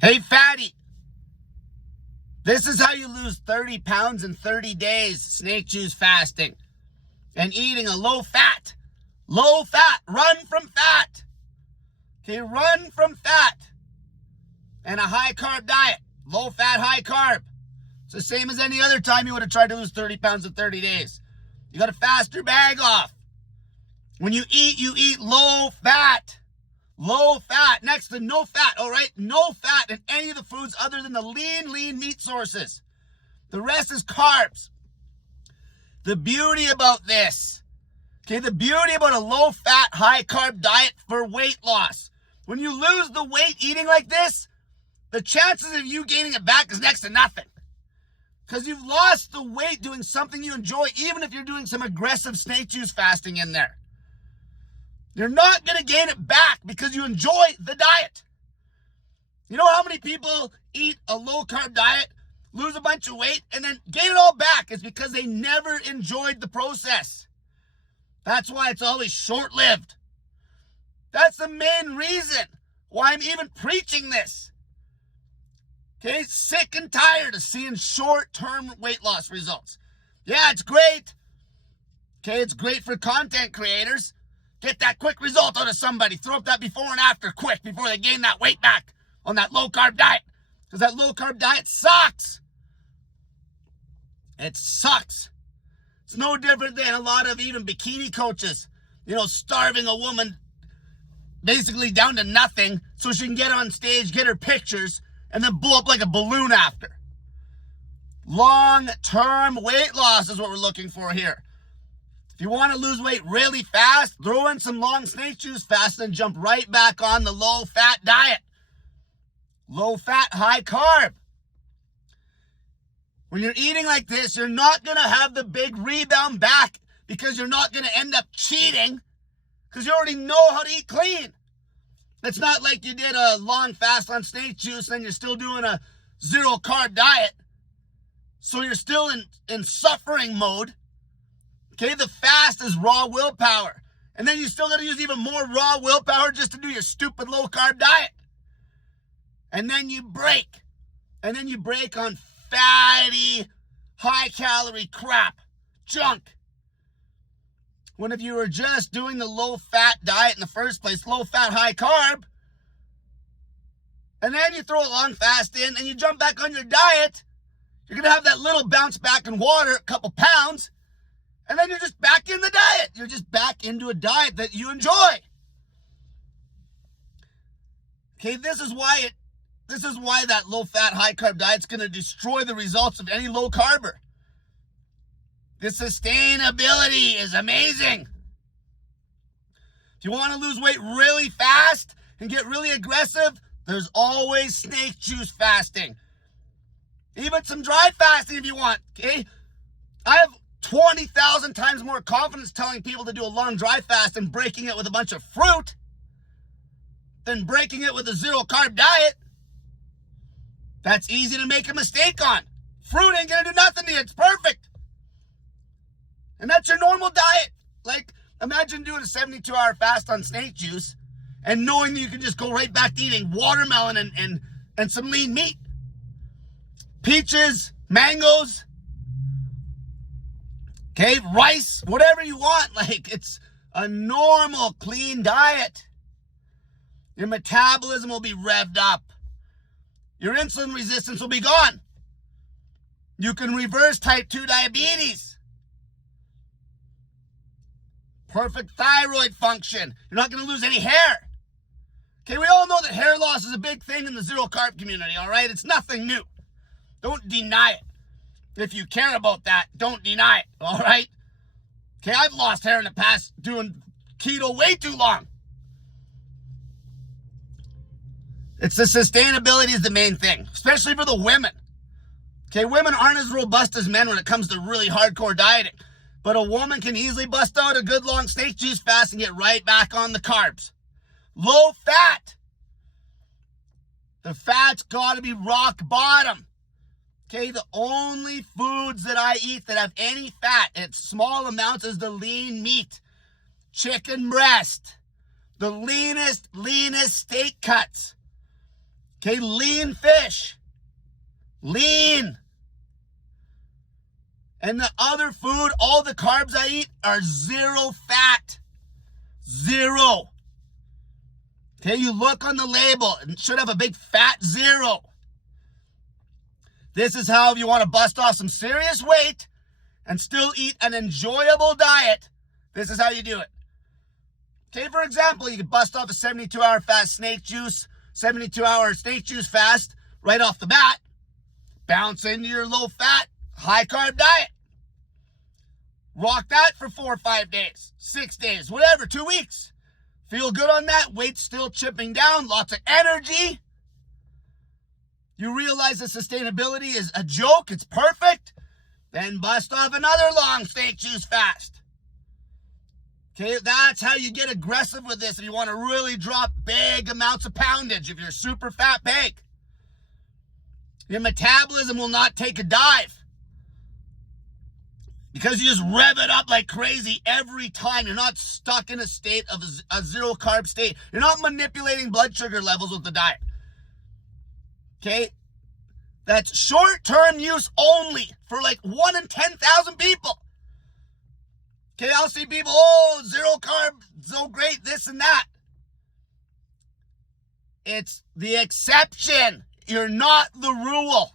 Hey, fatty. This is how you lose 30 pounds in 30 days, snake juice fasting and eating a low fat, run from fat. Okay, run from fat and a high carb diet, low fat, high carb. It's the same as any other time you would have tried to lose 30 pounds in 30 days. You got to fast your bag off. When you eat low fat. Low fat, next to no fat, all right? No fat in any of the foods other than the lean meat sources. The rest is carbs. The beauty about this, okay, the beauty about a low fat, high carb diet for weight loss. When you lose the weight eating like this, the chances of you gaining it back is next to nothing. Because you've lost the weight doing something you enjoy, even if you're doing some aggressive snake juice fasting in there. You're not going to gain it back because you enjoy the diet. You know how many people eat a low-carb diet, lose a bunch of weight, and then gain it all back? It's because they never enjoyed the process. That's why it's always short-lived. That's the main reason why I'm even preaching this. Okay, sick and tired of seeing short-term weight loss results. Yeah, it's great. Okay, it's great for content creators. Get that quick result out of somebody. Throw up that before and after quick before they gain that weight back on that low-carb diet. Because that low-carb diet sucks. It sucks. It's no different than a lot of even bikini coaches, starving a woman basically down to nothing so she can get on stage, get her pictures, and then blow up like a balloon after. Long-term weight loss is what we're looking for here. If you want to lose weight really fast, throw in some long snake juice fast and jump right back on the low-fat diet. Low-fat, high carb. When you're eating like this, you're not going to have the big rebound back because you're not going to end up cheating because you already know how to eat clean. It's not like you did a long fast on snake juice and then you're still doing a zero-carb diet. So you're still in suffering mode. Okay, the fast is raw willpower. And then you still got to use even more raw willpower just to do your stupid low-carb diet. And then you break. And then you break on fatty, high-calorie crap, junk. When if you were just doing the low-fat diet in the first place, low-fat, high-carb, and then you throw a long fast in and you jump back on your diet, you're going to have that little bounce back in water, a couple pounds, and then you're just back in the diet. You're just back into a diet that you enjoy. Okay, this is why that low-fat, high-carb diet's going to destroy the results of any low-carber. The sustainability is amazing. If you want to lose weight really fast and get really aggressive, there's always snake juice fasting. Even some dry fasting if you want, okay? I have 20,000 times more confidence telling people to do a long dry fast and breaking it with a bunch of fruit than breaking it with a zero-carb diet. That's easy to make a mistake on. Fruit ain't gonna do nothing to you. It's perfect. And that's your normal diet. Like, imagine doing a 72-hour fast on snake juice and knowing that you can just go right back to eating watermelon and some lean meat. Peaches, mangoes, okay, rice, whatever you want. Like, it's a normal, clean diet. Your metabolism will be revved up. Your insulin resistance will be gone. You can reverse type 2 diabetes. Perfect thyroid function. You're not going to lose any hair. Okay, we all know that hair loss is a big thing in the zero-carb community, all right? It's nothing new. Don't deny it. If you care about that, don't deny it, all right? Okay, I've lost hair in the past doing keto way too long. It's the sustainability is the main thing, especially for the women. Okay, women aren't as robust as men when it comes to really hardcore dieting. But a woman can easily bust out a good long snake juice fast and get right back on the carbs. Low fat. The fat's got to be rock bottom. Okay, the only foods that I eat that have any fat in small amounts is the lean meat. Chicken breast. The leanest steak cuts. Okay, lean fish. Lean. And the other food, all the carbs I eat are zero fat. Zero. Okay, you look on the label, it should have a big fat 0. This is how, if you want to bust off some serious weight and still eat an enjoyable diet, this is how you do it. Okay, for example, you can bust off a 72-hour fast snake juice, 72-hour snake juice fast right off the bat. Bounce into your low-fat, high-carb diet. Rock that for 4 or 5 days, 6 days, whatever, 2 weeks. Feel good on that, weight's still chipping down, lots of energy. You realize the sustainability is a joke, it's perfect. Then bust off another long snake juice fast. Okay, that's how you get aggressive with this if you want to really drop big amounts of poundage, if you're a super fat pig. Your metabolism will not take a dive. Because you just rev it up like crazy every time. You're not stuck in a state of a zero carb state. You're not manipulating blood sugar levels with the diet. Okay? That's short-term use only for like 1 in 10,000 people. Okay, I'll see people, oh, zero carb, so great, this and that. It's the exception. You're not the rule.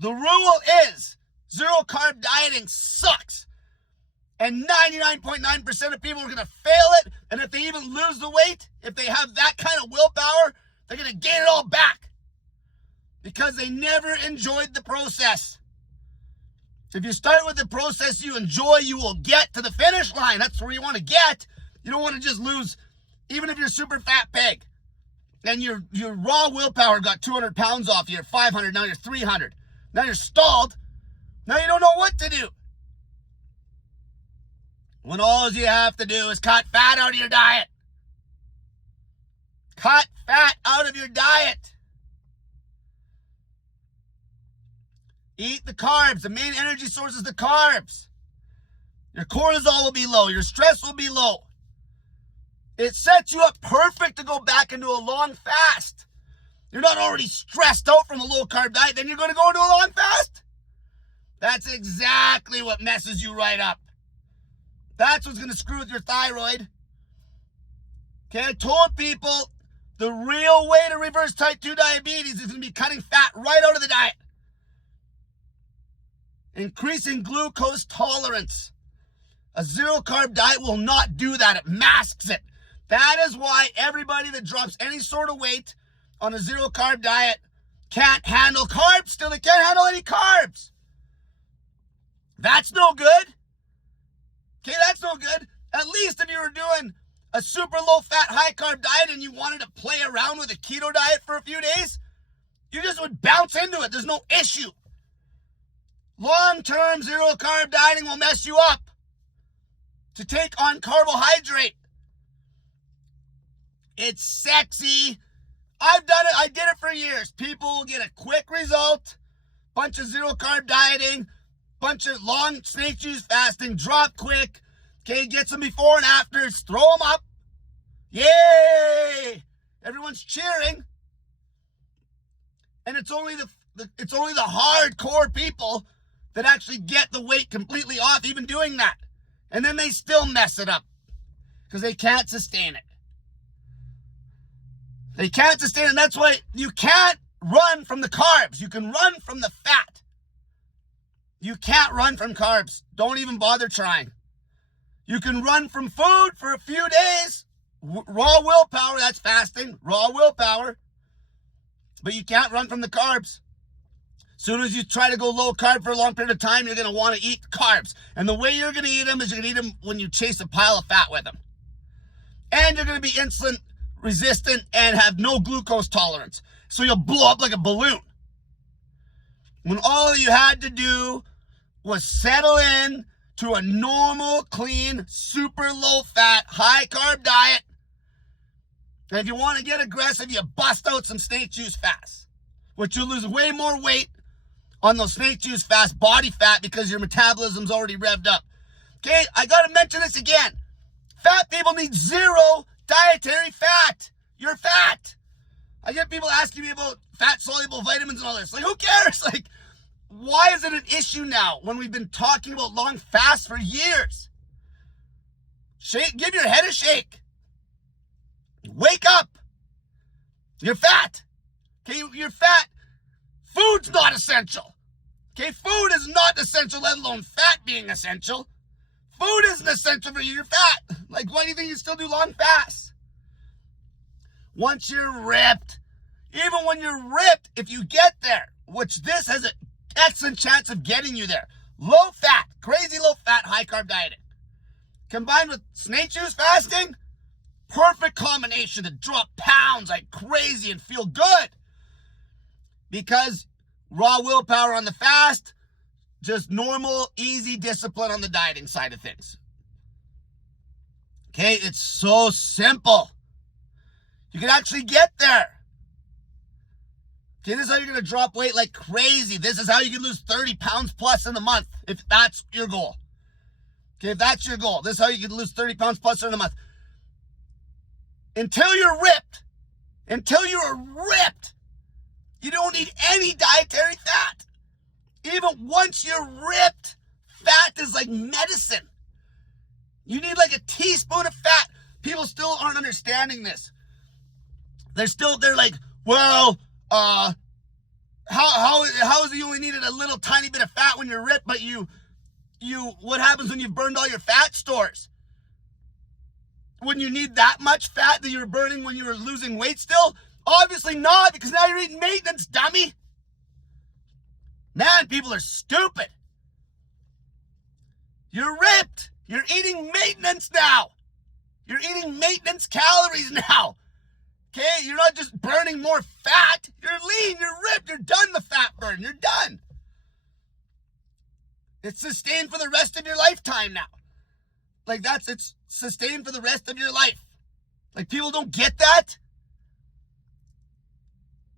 The rule is zero carb dieting sucks. And 99.9% of people are going to fail it. And if they even lose the weight, if they have that kind of willpower, they're going to gain it all back. Because they never enjoyed the process. If you start with the process you enjoy, you will get to the finish line. That's where you want to get. You don't want to just lose, even if you're a super fat pig. And your raw willpower got 200 pounds off you. You're 500, now you're 300. Now you're stalled. Now you don't know what to do. When all you have to do is cut fat out of your diet. Cut fat out of your diet. Eat the carbs. The main energy source is the carbs. Your cortisol will be low. Your stress will be low. It sets you up perfect to go back into a long fast. You're not already stressed out from a low-carb diet, then you're going to go into a long fast? That's exactly what messes you right up. That's what's going to screw with your thyroid. Okay, I told people the real way to reverse type 2 diabetes is going to be cutting fat right out of the diet. Increasing glucose tolerance. A zero-carb diet will not do that. It masks it. That is why everybody that drops any sort of weight on a zero-carb diet can't handle carbs. Still, they can't handle any carbs. That's no good. Okay, that's no good. At least if you were doing a super low-fat, high-carb diet and you wanted to play around with a keto diet for a few days, you just would bounce into it. There's no issue. Long-term zero-carb dieting will mess you up. To take on carbohydrate. It's sexy. I've done it. I did it for years. People will get a quick result. Bunch of zero-carb dieting. Bunch of long snake juice fasting. Drop quick. Okay, get some before and afters. Throw them up. Yay! Everyone's cheering. And it's only the hardcore people that actually get the weight completely off even doing that. And then they still mess it up because they can't sustain it. They can't sustain it, and that's why you can't run from the carbs. You can run from the fat. You can't run from carbs. Don't even bother trying. You can run from food for a few days. Raw willpower, that's fasting. Raw willpower. But you can't run from the carbs. As soon as you try to go low carb for a long period of time, you're going to want to eat carbs. And the way you're going to eat them is you're going to eat them when you chase a pile of fat with them. And you're going to be insulin resistant and have no glucose tolerance. So you'll blow up like a balloon. When all you had to do was settle in to a normal, clean, super low fat, high carb diet. And if you want to get aggressive, you bust out some snake juice fast, which you'll lose way more weight on those snake juice fast body fat because your metabolism's already revved up. Okay, I got to mention this again. Fat people need zero dietary fat. You're fat. I get people asking me about fat-soluble vitamins and all this. Like, who cares? Like, why is it an issue now when we've been talking about long fasts for years? Give your head a shake. Wake up. You're fat. Okay, you're fat. Food's not essential. Okay, food is not essential, let alone fat being essential. Food isn't essential for you. You're fat. Like, why do you think you still do long fasts? Once you're ripped, even when you're ripped, if you get there, which this has an excellent chance of getting you there, low fat, crazy low fat, high carb dieting, combined with snake juice fasting, perfect combination to drop pounds like crazy and feel good. Because raw willpower on the fast, just normal, easy discipline on the dieting side of things. Okay, it's so simple. You can actually get there. Okay, this is how you're going to drop weight like crazy. This is how you can lose 30 pounds plus in a month, if that's your goal. Okay, if that's your goal, this is how you can lose 30 pounds plus in a month. Until you're ripped, you don't need any dietary fat. Even once you're ripped, fat is like medicine. You need like a teaspoon of fat. People still aren't understanding this. They're like, well, how is it you only needed a little tiny bit of fat when you're ripped, but what happens when you've burned all your fat stores? Wouldn't you need that much fat that you were burning when you were losing weight still? Obviously not, because now you're eating maintenance, dummy. Man, people are stupid. You're ripped. You're eating maintenance now. You're eating maintenance calories now. Okay? You're not just burning more fat. You're lean. You're ripped. You're done the fat burn. You're done. It's sustained for the rest of your lifetime now. Like, it's sustained for the rest of your life. Like, people don't get that.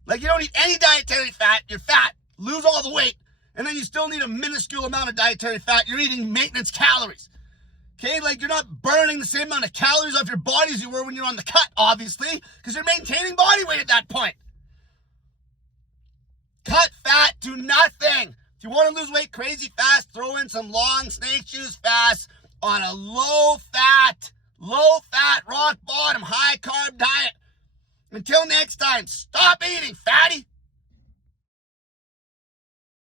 Like, you don't need any dietary fat. You're fat. Lose all the weight. And then you still need a minuscule amount of dietary fat. You're eating maintenance calories. Okay? Like, you're not burning the same amount of calories off your body as you were when you're on the cut, obviously, because you're maintaining body weight at that point. Cut fat to nothing. If you want to lose weight crazy fast, throw in some long snake juice fasts on a low fat, rock bottom, high carb diet. Until next time, stop eating, fatty.